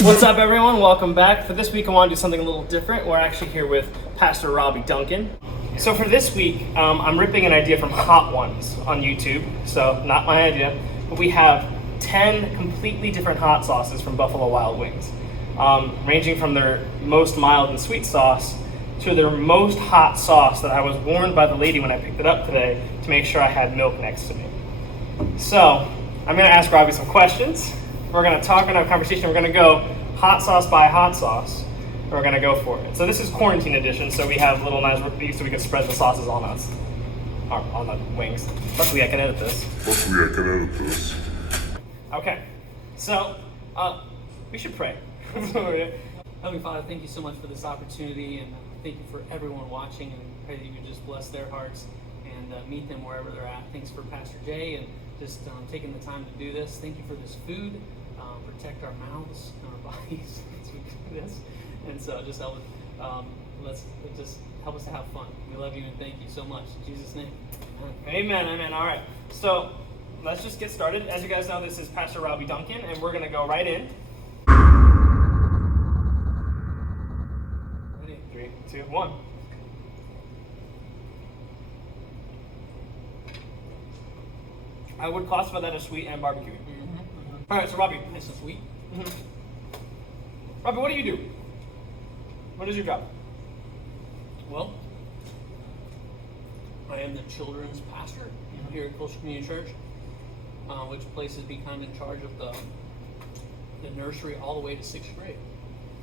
What's up, everyone? Welcome back. For this week, I want to do something a little different. We're actually here with Pastor Robbie Duncan. So for this week, I'm ripping an idea from Hot Ones on YouTube. So not my idea, but we have 10 completely different hot sauces from Buffalo Wild Wings, ranging from their most mild and sweet sauce to their most hot sauce that I was warned by the lady when I picked it up today to make sure I had milk next to me. So I'm going to ask Robbie some questions. We're going to talk and have a conversation. We're going to go hot sauce by hot sauce. We're going to go for it. So this is quarantine edition, so we have little knives so we can spread the sauces on us, or on the wings. Luckily, I can edit this. Okay, so we should pray. Heavenly Father, thank you so much for this opportunity, and thank you for everyone watching, and pray that you would just bless their hearts and meet them wherever they're at. Thanks for Pastor Jay and just taking the time to do this. Thank you for this food. Protect our mouths and our bodies as we do this. And so just help let's just help us to have fun. We love you and thank you so much. In Jesus' name, amen. Amen. All right. So let's just get started. As you guys know, this is Pastor Robbie Duncan, and we're going to go right in. Ready? 3, 2, 1. I would classify that as sweet and barbecue. All right, so Robbie. Nice and sweet. Robbie, what do you do? What is your job? Well, I am the children's pastor here at Coastal Community Church, which places me kind of in charge of the nursery all the way to 6th grade.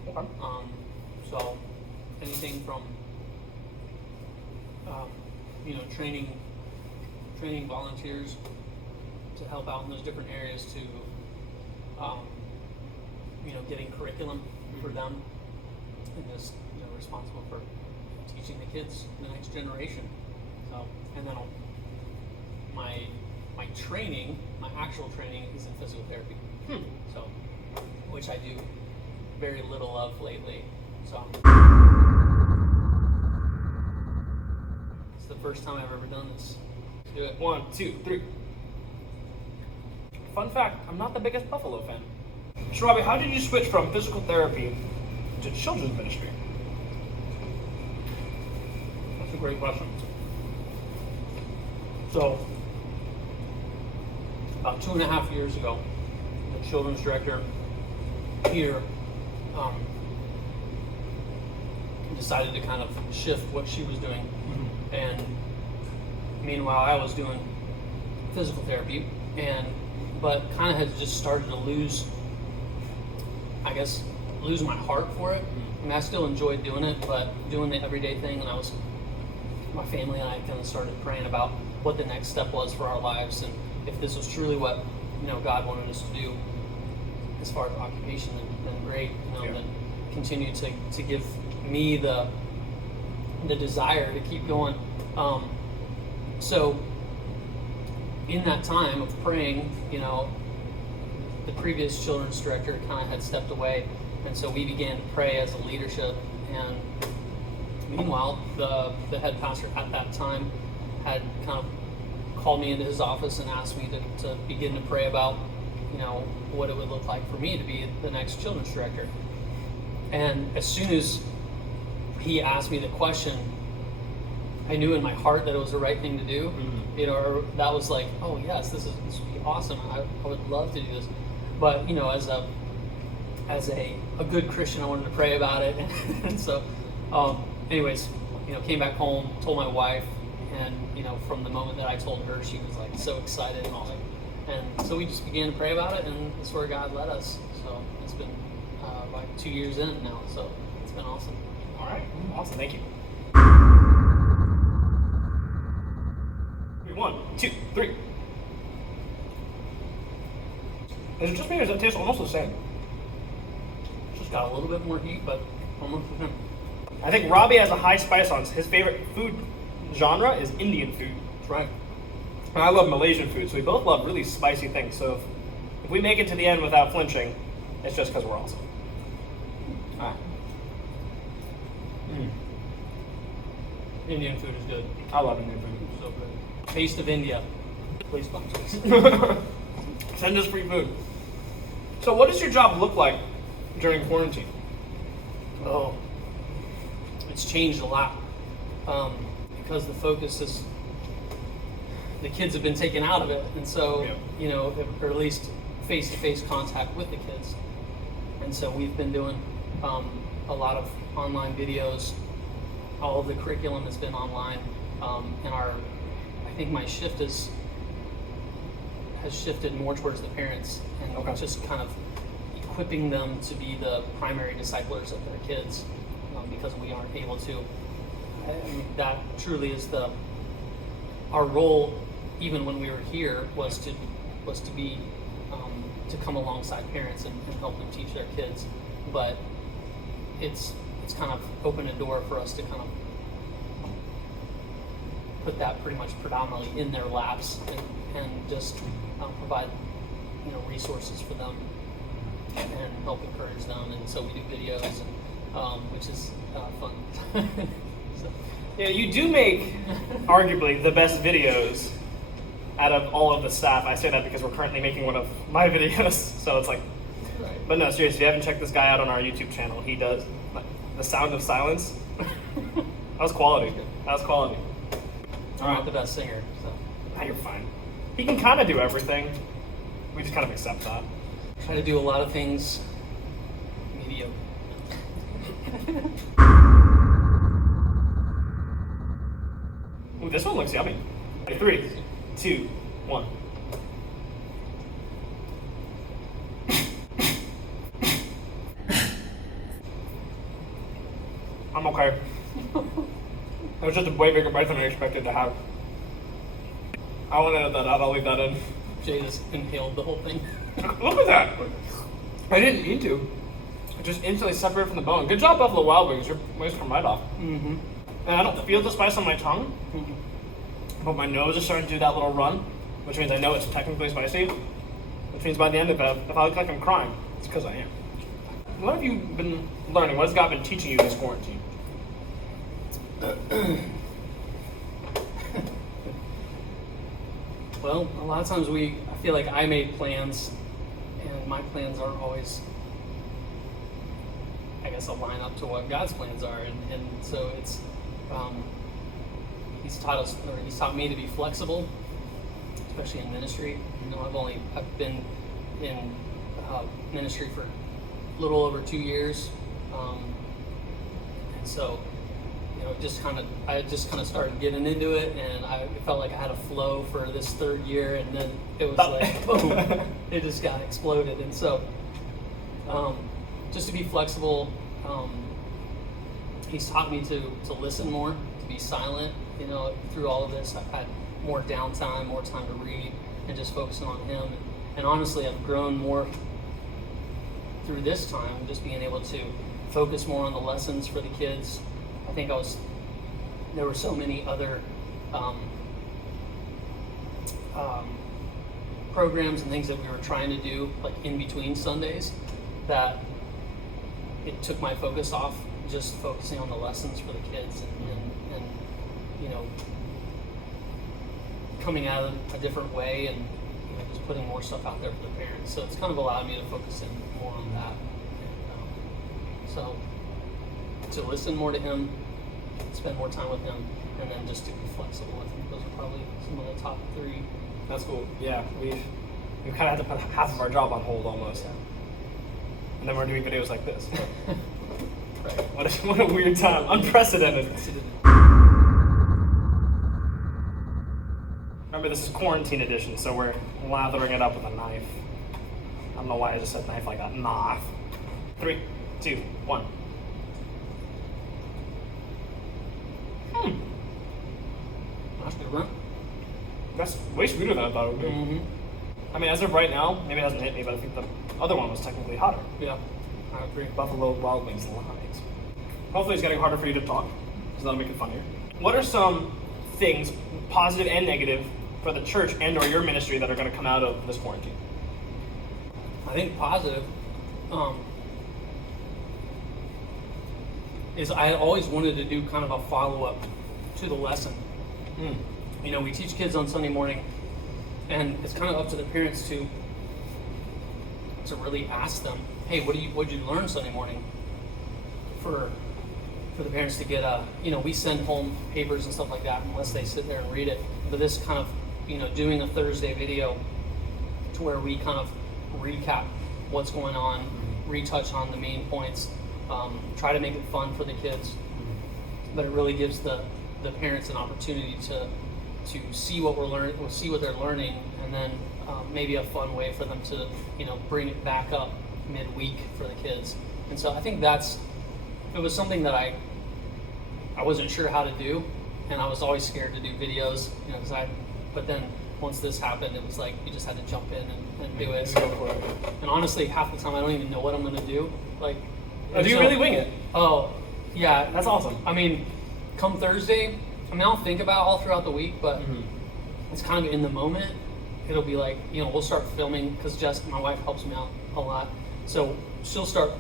Okay. So anything from training volunteers to help out in those different areas to getting curriculum for them, and just responsible for teaching the kids, the next generation. So, and then my training, my actual training is in physical therapy. So, which I do very little of lately. So it's the first time I've ever done this. Let's do it. 1, 2, 3. Fun fact, I'm not the biggest Buffalo fan. So Robbie, how did you switch from physical therapy to children's ministry? That's a great question. So, about 2.5 years ago, the children's director here decided to kind of shift what she was doing. And meanwhile, I was doing physical therapy, but kind of had just started to lose my heart for it. I mean, I still enjoyed doing it, but doing the everyday thing, and my family and I kind of started praying about what the next step was for our lives, and if this was truly what God wanted us to do as far as occupation, then great. Then continue to give me the desire to keep going. So in that time of praying, the previous children's director kind of had stepped away, and so we began to pray as a leadership. And meanwhile, the head pastor at that time had kind of called me into his office and asked me to begin to pray about, what it would look like for me to be the next children's director. And as soon as he asked me the question, I knew in my heart that it was the right thing to do. That was like, oh yes, this would be awesome. I would love to do this. But as a good Christian, I wanted to pray about it. And so, anyways, came back home, told my wife, and from the moment that I told her, she was like so excited and all that. And so we just began to pray about it, and that's where God led us. So it's been like 2 years in now. So it's been awesome. All right, awesome, thank you. 1, 2, 3. Is it just me, or does it taste almost the same? It's just got a little bit more heat, but almost the same. I think Robbie has a high spice on. His favorite food genre is Indian food. That's right. And I love Malaysian food, so we both love really spicy things. So if we make it to the end without flinching, it's just because we're awesome. All right. Indian food is good. I love Indian food. It's so good. Taste of India. Please sponsor us. Send us free food. So what does your job look like during quarantine? Oh, it's changed a lot because the focus is, the kids have been taken out of it, and so or at least face-to-face contact with the kids. And so we've been doing a lot of online videos. All of the curriculum has been online, and I think my shift has shifted more towards the parents and just kind of equipping them to be the primary disciplers of their kids, because we aren't able to. And that truly is our role. Even when we were here, was to be to come alongside parents and help them teach their kids. But it's kind of opened a door for us to kind of put that pretty much predominantly in their laps and just provide resources for them and help encourage them. And so we do videos, and which is fun. So. Yeah, you do make arguably the best videos out of all of the staff. I say that because we're currently making one of my videos, so it's like, right. But no, seriously, if you haven't checked this guy out on our YouTube channel, he does the sound of silence. That was quality. I'm not the best singer, so. Nah, you're fine. He can kind of do everything. We just kind of accept that. Try to do a lot of things mediocre. Ooh, this one looks yummy. 3, 2, 1. I'm okay. That was just a way bigger bite than I expected to have. I want to edit that out. I'll leave that in. Jay just inhaled the whole thing. Look at that. I didn't mean to. It just instantly separated from the bone. Good job, Buffalo Wild Wings. Your wings come right off. Mm-hmm. And I don't feel the spice on my tongue, but my nose is starting to do that little run, which means I know it's technically spicy, which means by the end of it, if I look like I'm crying, it's because I am. What have you been learning? What has God been teaching you this quarantine? Well, a lot of times I feel like I made plans, and my plans aren't always, I guess, align up to what God's plans are, and so it's, he's taught me to be flexible, especially in ministry. I've been in ministry for a little over 2 years, and so I just kind of started getting into it, and I felt like I had a flow for this 3rd year, and then it was like boom, it just got exploded. And so just to be flexible, he's taught me to listen more, to be silent. Through all of this, I've had more downtime, more time to read, and just focusing on him. And honestly, I've grown more through this time, just being able to focus more on the lessons for the kids. I think there were so many other programs and things that we were trying to do, like in between Sundays, that it took my focus off just focusing on the lessons for the kids and coming at it a different way, and just putting more stuff out there for the parents. So it's kind of allowed me to focus in more on that. And, so to listen more to him, spend more time with him, and then just to be flexible with him. Those are probably some of the top 3. That's cool. Yeah, we've kind of had to put half of our job on hold almost. Yeah. And then we're doing videos like this. Right. What a weird time. Unprecedented. Remember, this is quarantine edition, so we're lathering it up with a knife. I don't know why I just said knife like that. Knife. 3, 2, 1. That's good, right? That's way sweeter than I thought it would be. Mm-hmm. I mean, as of right now, maybe it hasn't hit me, but I think the other one was technically hotter. Yeah, I agree. Buffalo Wild Wings lies. Hopefully it's getting harder for you to talk, because that'll make it funnier. What are some things, positive and negative, for the church and or your ministry that are going to come out of this quarantine? I think positive is I always wanted to do kind of a follow-up to the lesson. We teach kids on Sunday morning, and it's kind of up to the parents to to really ask them, hey, what did you learn Sunday morning? For the parents to get we send home papers and stuff like that unless they sit there and read it. But this kind of, doing a Thursday video to where we kind of recap what's going on, retouch on the main points, try to make it fun for the kids, but it really gives the parents an opportunity to see what we're learning, or see what they're learning, and then maybe a fun way for them to bring it back up midweek for the kids. And so I think it was something that I wasn't sure how to do, and I was always scared to do videos, but then once this happened, it was like you just had to jump in and do it. And honestly, half the time I don't even know what I'm going to do. Like, do you really wing it? Oh, yeah. That's awesome. I mean, come Thursday, I'll think about it all throughout the week, but it's kind of in the moment. It'll be like, we'll start filming, because my wife helps me out a lot. So she'll start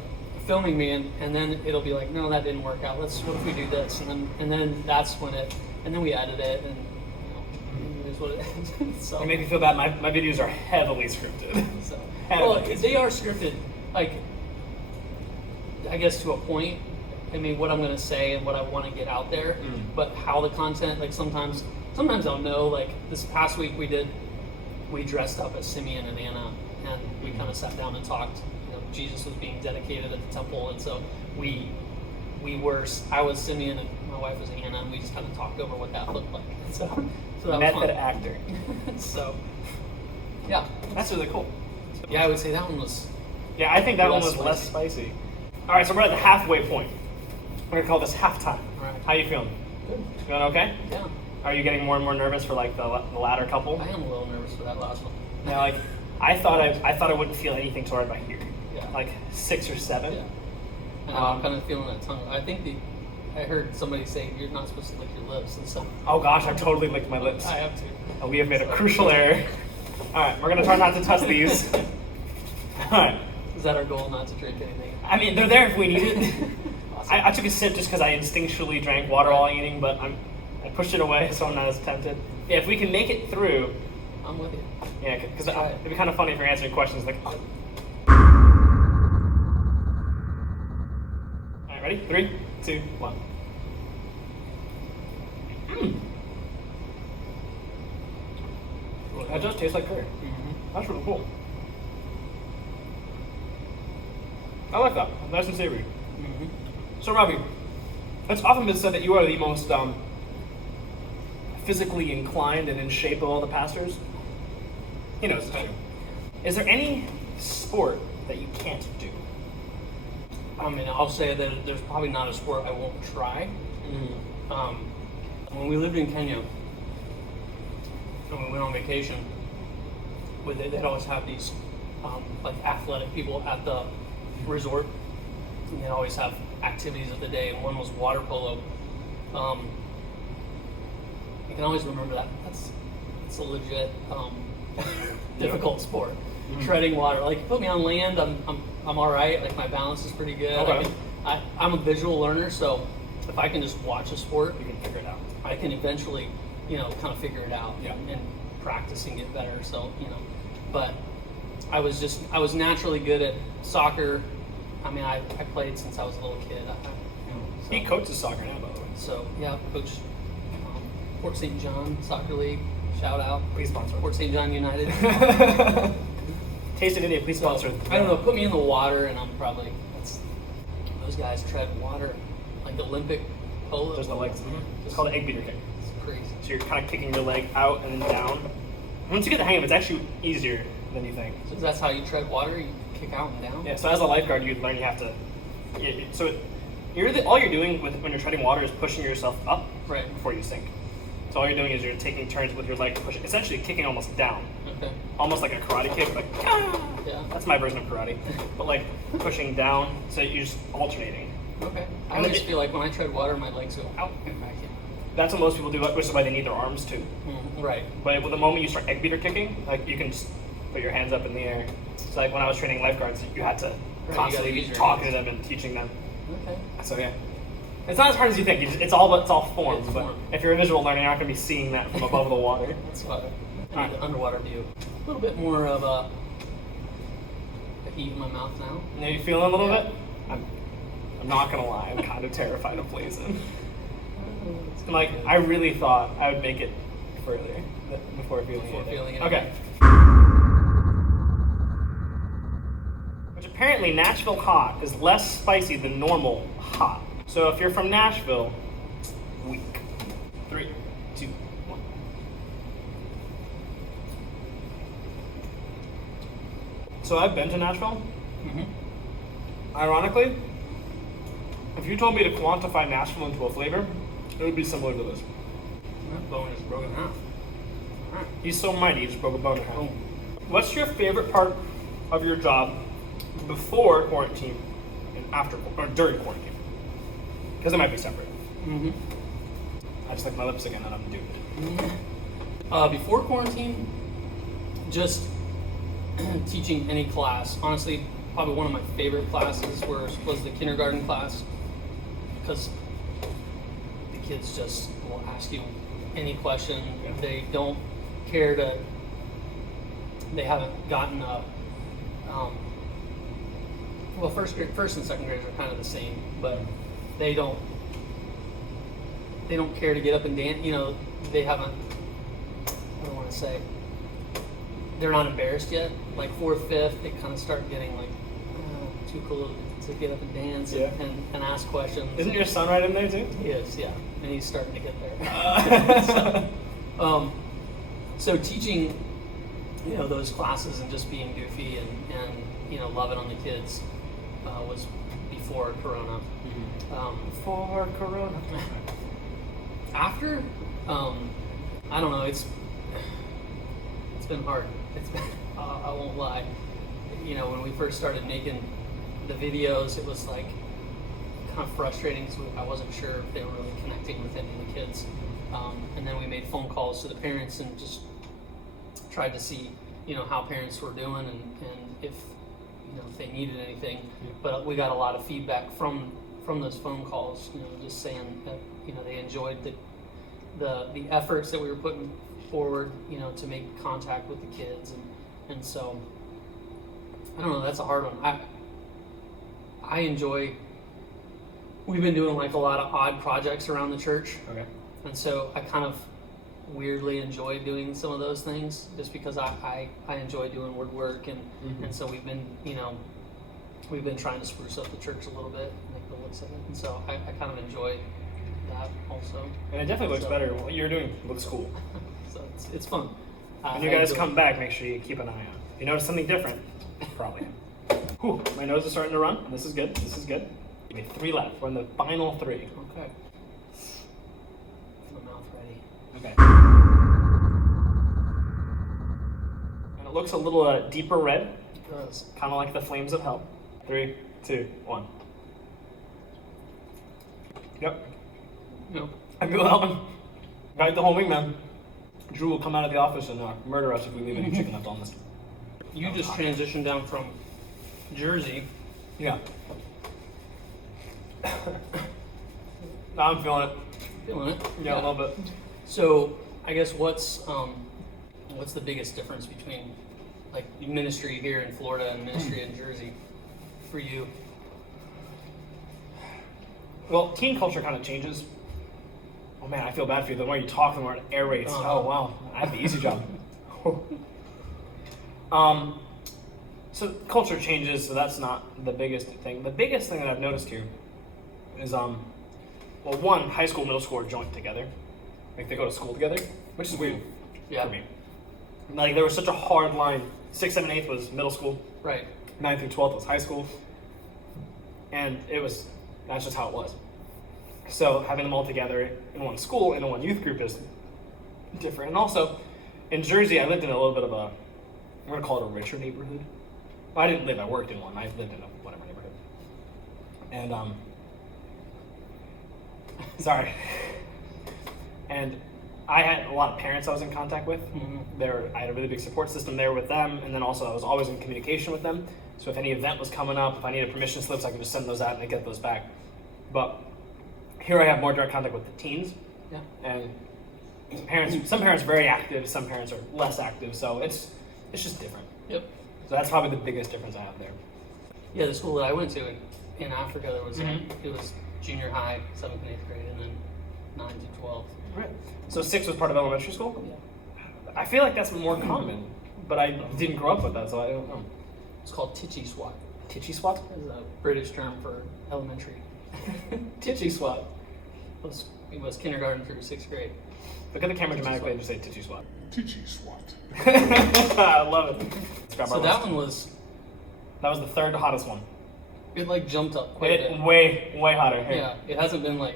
filming me, and then it'll be like, no, that didn't work out. What if we do this? And then that's when and then we edit it, and it is what it is. So it made me feel bad. My videos are heavily scripted. So, well, they are scripted, like, I guess to a point. I mean, what I'm going to say and what I want to get out there, but how the content, like sometimes I'll know, like this past week we dressed up as Simeon and Anna, and we kind of sat down and talked. Jesus was being dedicated at the temple, and so I was Simeon and my wife was Anna, and we just kind of talked over what that looked like. So that method was fun. actor. So yeah, that's really cool. Yeah, I would say that one was. Yeah, I think that one was less spicy. All right, so we're at the halfway point. We're gonna call this halftime. All right. How you feeling? Good. Feeling okay? Yeah. Are you getting more and more nervous for like the latter couple? I am a little nervous for that last one. Yeah, like I thought I wouldn't feel anything toward my here. Yeah. Like 6 or 7. Yeah. And I'm kind of feeling that tongue. I think I heard somebody say you're not supposed to lick your lips and stuff. Oh gosh, I've totally licked my lips. I have to. Oh, we have made a crucial error. All right, we're gonna try not to touch these. All right. Is that our goal, not to drink anything? I mean, they're there if we need it. Awesome. I took a sip just because I instinctually drank water while eating, but I pushed it away so I'm not as tempted. Yeah, if we can make it through. I'm with you. Yeah, because it'd be kind of funny if you're answering questions like. All right, ready? 3, 2, 1. That does taste like curry. Mm-hmm. That's really cool. I like that. Nice and savory. Mm-hmm. So, Robbie, it's often been said that you are the most physically inclined and in shape of all the pastors. He knows it's true. Is there any sport that you can't do? I mean, I'll say that there's probably not a sport I won't try. When we lived in Kenya, and we went on vacation, they'd always have these like athletic people at the resort, and they'd always have activities of the day, and one was water polo. I can always remember that. That's a legit difficult sport. Treading water. Like, put me on land, I'm all right. Like, my balance is pretty good. Okay. I'm a visual learner, so if I can just watch a sport, You can figure it out. I can eventually, kind of figure it out Yeah. and practice and get better. So, but I was naturally good at soccer. I mean, I played since I was a little kid. So, He coaches soccer now, by the way. So yeah, coach Port St. John Soccer League. Shout out. Please sponsor. Port St. John United. Taste of India, please sponsor. I don't know. Put me in the water, and I'm probably those guys tread water like Olympic polo. Just the legs. It's called an egg beater kick. It's crazy. So you're kind of kicking your leg out and then down. Once you get the hang of it, it's actually easier than you think. So that's how you tread water. You kick out and down. Yeah. So as a lifeguard, you'd learn you have to. All you're doing when you're treading water is pushing yourself up Right. before you sink. So all you're doing is you're taking turns with your leg, pushing, essentially kicking almost down, Okay. almost like a karate kick. Like, ah! Yeah. That's my version of karate, but like pushing down. So you're just alternating. Okay. I always feel like when I tread water, my legs go out and back in. That's what most people do, which is why they need their arms too. Right. But the moment you start egg beater kicking, like you can just put your hands up in the air. So like when I was training lifeguards, you had to you constantly gotta be use your talking to hands. them and teaching them. Okay. So yeah, it's not as hard as you think. It's all forms. It's But form. if you're a visual learner, you're not going to be seeing that from above the water. That's what I need the underwater view. A little bit more of a eat in my mouth now. Are you feeling a little Yeah. bit? I'm not gonna lie, I'm kind of terrified of Blazin'. Like, I really thought I would make it further before feeling it. Okay. Which apparently Nashville Hot is less spicy than normal hot. So if you're from Nashville, weak. 3, 2, 1. So I've been to Nashville. Ironically, if you told me to quantify Nashville into a flavor, it would be similar to this. That bone is broken in half. Alright. He's so mighty, he just broke a bone in half. What's your favorite part of your job before quarantine and after, or during quarantine? Because it might be separate. I just licked my lips again and I'm doomed. Before quarantine, just teaching any class. Honestly, probably one of my favorite classes was the kindergarten class, because the kids just will ask you any question. Yeah. They don't care to. They haven't gotten a. Well, first and second graders are kind of the same, but they don't care to get up and dance. You know, they haven't. I don't want to say. They're not embarrassed yet. Like 4th, 5th, they kind of start getting like too cool to get up and dance and ask questions. Isn't your son right in there too? He is, yeah, and he's starting to get there. So teaching, you know, those classes and just being goofy and you know, loving on the kids was before Corona. Before Corona. After, I don't know. It's been hard. It's been, I won't lie. You know, when we first started making the videos, it was like kind of frustrating because I wasn't sure if they were really connecting with any of the kids. And then we made phone calls to the parents and just tried to see, you know, how parents were doing and if, you know, if they needed anything. But we got a lot of feedback from those phone calls, you know, just saying that, you know, they enjoyed the efforts that we were putting forward, you know, to make contact with the kids, and so I don't know, that's a hard one. I enjoy, we've been doing like a lot of odd projects around the church. Okay. And so I kind of weirdly enjoy doing some of those things just because I enjoy doing woodwork and so we've been trying to spruce up the church a little bit, make the looks of it. And so I kind of enjoy that also. And it definitely looks better. What you're doing looks cool. So it's fun. When you guys come back, make sure you keep an eye out. If you notice something different, probably him. Whew, my nose is starting to run. This is good. This is good. Give me 3 left. We're in the final 3. Okay. My mouth ready. Okay. And it looks a little deeper red. It does. Kind of like the flames of hell. 3, 2, 1. Yep. No. I feel that one. Got the whole wingman. Drew will come out of the office and murder us if we leave any chicken left on this. You just transitioned down from Jersey. Yeah. Now I'm feeling it. Feeling it? Yeah, a little bit. So I guess what's the biggest difference between like ministry here in Florida and ministry in Jersey for you? Well, teen culture kind of changes. Oh man, I feel bad for you. The more you talk, the more it aerates. Oh wow, I have the easy job. So culture changes, so that's not the biggest thing. The biggest thing that I've noticed here is, well, one, high school, middle school are joined together. Like they go to school together, which is weird for me. Like there was such a hard line. 6th, 7th, 8th was middle school. Right. 9th through 12th was high school. And that's just how it was. So having them all together in one school, in one youth group is different. And also, in Jersey, I lived in a little bit of I'm going to call it a richer neighborhood. Well, I didn't live, I worked in one. I lived in a whatever neighborhood. And, sorry. And I had a lot of parents I was in contact with. I had a really big support system there with them. And then also I was always in communication with them. So if any event was coming up, if I needed permission slips, I could just send those out and I get those back. But here I have more direct contact with the teens. Yeah. And some parents are very active, some parents are less active. So it's just different. Yep. So that's probably the biggest difference I have there. Yeah, the school that I went to in Africa, there was it was junior high, 7th and 8th grade, and then 9 to 12. Right. So 6 was part of elementary school? Yeah. I feel like that's more common, but I didn't grow up with that, so I don't know. It's called Titchy Swat. Titchy swat? It's a British term for elementary. Titchy swat. It was kindergarten through 6th grade. Look at the camera dramatically and just say titchy swat. Titchy swat. I love it. So that one was, That was the third hottest one. it like jumped up quite a bit. Way hotter. Here. Yeah, it hasn't been like,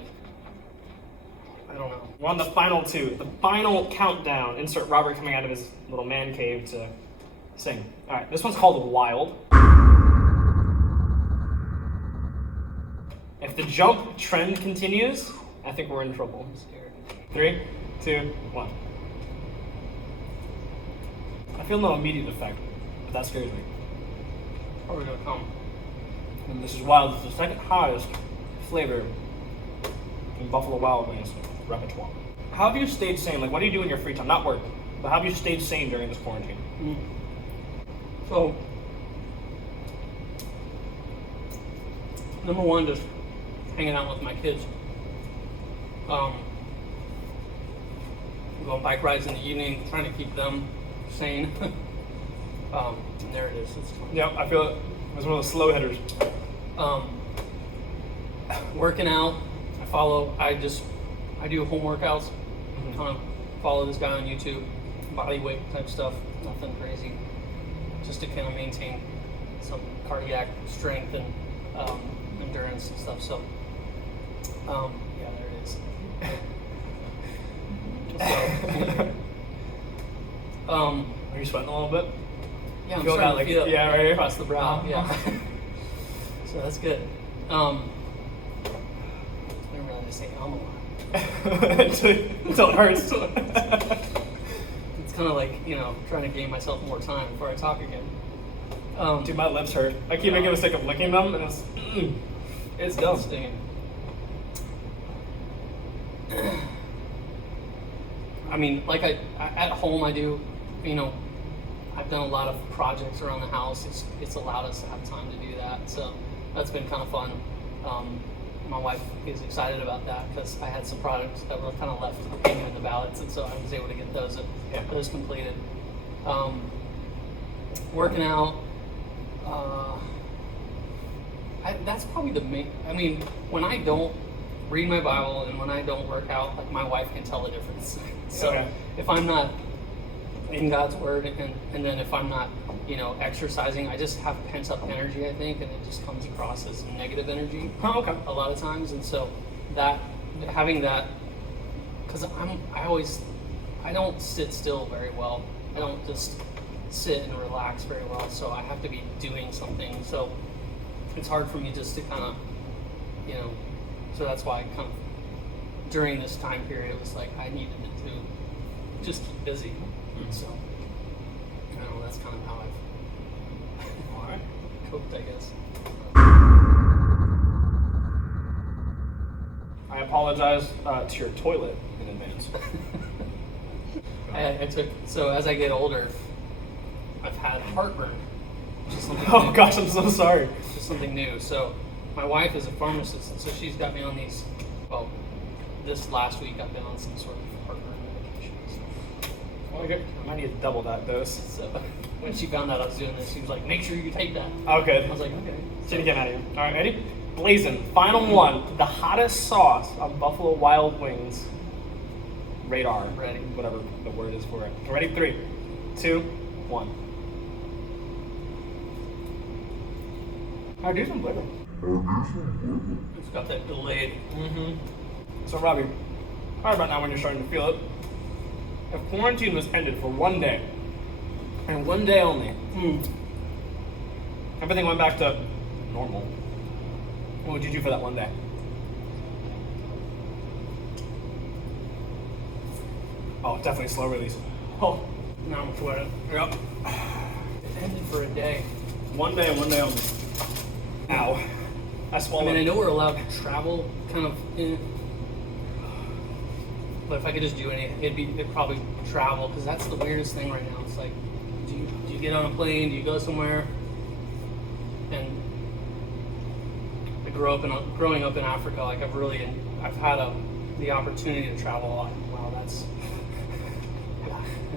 I don't know. We're on the final 2. The final countdown. Insert Robert coming out of his little man cave to sing. All right, this one's called Wild. If the jump trend continues, I think we're in trouble. I'm scared. 3, 2, 1. I feel no immediate effect, but that scares me. Probably gonna come. And this is Wild. It's the second hottest flavor in Buffalo Wild Wings repertoire. How have you stayed sane? Like, what do you do in your free time? Not work, but how have you stayed sane during this quarantine? So, number one, just hanging out with my kids. Go on bike rides in the evening, trying to keep them sane. And there it is. It's fun. Yeah, I feel it was one of those slow hitters. Working out. I do home workouts. Kind of follow this guy on YouTube, body weight type stuff. Nothing crazy. Just to kind of maintain some cardiac strength and endurance and stuff. So, yeah, there it is. So, Are you sweating a little bit? yeah, I'm Feel starting that, to feel it yeah, right here? across the brow. Yeah. So that's good. I didn't really say a lot. Until it hurts. It's kind of like, trying to gain myself more time before I talk again. Dude, my lips hurt. I keep making a mistake of licking them, and it's dumb. Stinging. I mean, like at home I do, I've done a lot of projects around the house. It's allowed us to have time to do that. So that's been kind of fun. My wife is excited about that because I had some projects that were kind of left hanging in the balance, and so I was able to get those completed. Working out. That's probably the main. I mean, when I don't read my Bible and when I don't work out, like my wife can tell the difference. So Okay. if I'm not in God's Word, and then if I'm not, exercising, I just have pent up energy, I think, and it just comes across as negative energy Oh, okay. a lot of times. And so having that, because I don't sit still very well. I don't just sit and relax very well. So I have to be doing something. So it's hard for me just to kind of, so that's why I kind of, during this time period, it was like I needed to just keep busy. So, I don't know, that's kind of how I've coped, I guess. I apologize to your toilet in advance. So as I get older, I've had heartburn, which is something Oh new. gosh, I'm so sorry. Which is something new. So my wife is a pharmacist, and so she's got me on these, this last week I've been on some sort of heartburn medication. Okay, I might need to double that dose. So when she found out I was doing this, she was like, make sure you take that. Okay. I was like, okay. Get out of here. All right, ready? Blazing. Final one. The hottest sauce on Buffalo Wild Wings. Radar. Ready. Whatever the word is for it. Ready? 3, 2, 1. How do some flavor? It's got that delayed. So Robbie, right about now when you're starting to feel it, if quarantine was ended for one day, and one day only, everything went back to normal, what would you do for that one day? Oh, definitely slow release. Oh, Now I'm sweating. yep. It ended for a day. One day and one day only. Ow. I I swallowed. mean, I know we're allowed to travel, kind of, but if I could just do anything, it'd probably travel, because that's the weirdest thing right now. It's like, do you get on a plane? Do you go somewhere? And growing up in Africa, like I've had the opportunity to travel a lot. Wow,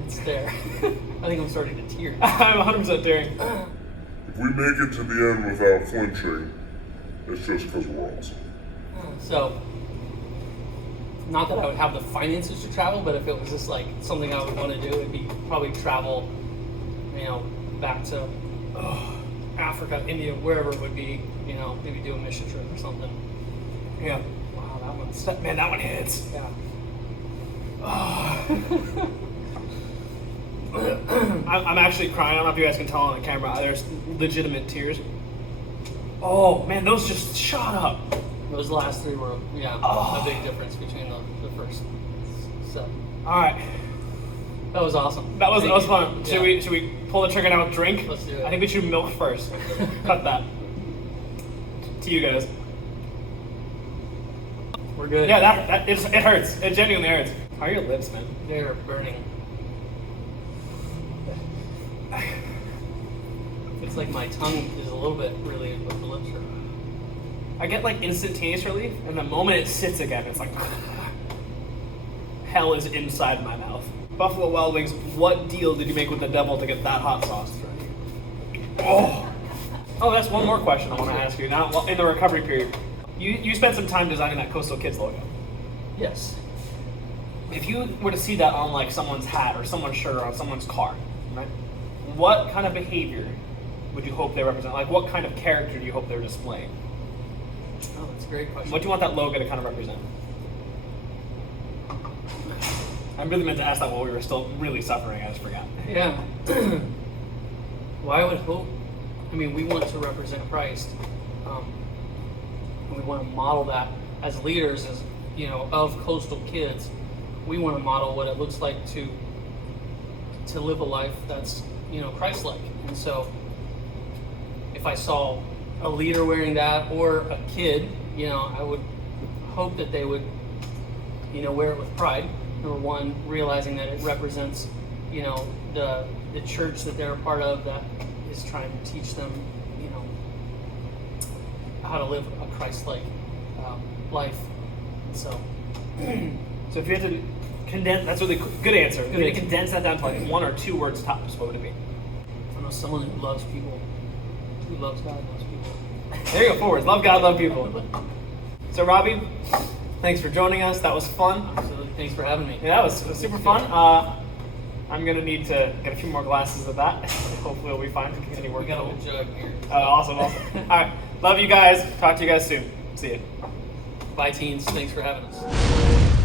it's there. I think I'm starting to tear. I'm 100% tearing. If we make it to the end without flinching, it's just because we're awesome. So, not that I would have the finances to travel, but if it was just like something I would want to do, it'd be probably travel, back to Africa, India, wherever it would be, maybe do a mission trip or something. Yeah. Wow, that one hits. Yeah. I'm actually crying. I don't know if you guys can tell on the camera. There's legitimate tears. Oh man, those just shot up. Those last three were, a big difference between the first set. All right. That was awesome. That was Thank fun. you. Should we pull the trigger now with drink? Let's do it. I think we should milk first. Cut that. To you guys. We're good. Yeah, it hurts. It genuinely hurts. How are your lips, man? They're burning. It's like my tongue is a little bit relieved, but the lips are. I get like instantaneous relief, and the moment it sits again, it's like hell is inside my mouth. Buffalo Wild Wings, what deal did you make with the devil to get that hot sauce? Oh, that's one more question I want to ask you. Now, in the recovery period, you spent some time designing that Coastal Kids logo. Yes. If you were to see that on like someone's hat or someone's shirt or on someone's car, right? What kind of behavior would you hope they represent? Like, what kind of character do you hope they're displaying? Oh, that's a great question. What do you want that logo to kind of represent? I really meant to ask that while we were still really suffering. I just forgot. Yeah. Well, I would hope. We want to represent Christ. And we want to model that as leaders, of Coastal Kids. We want to model what it looks like to live a life that's, Christ-like. And so, if I saw a leader wearing that or a kid, I would hope that they would, wear it with pride. Number one, realizing that it represents, the church that they're a part of that is trying to teach them, how to live a Christ-like life. So if you had to condense, that's a really good answer. If you had to condense that down to like 1 or 2 words tops, what would it be? I know someone who loves people, who loves God, loves people. There you go, 4 words. Love God, love people. So Robbie, thanks for joining us. That was fun. Absolutely. Thanks for having me. Yeah, it was super fun. I'm gonna need to get a few more glasses of that. Hopefully we'll be fine to continue We working. got a whole jug here. Awesome. All right, love you guys. Talk to you guys soon. See you. Bye, teens. Thanks for having us.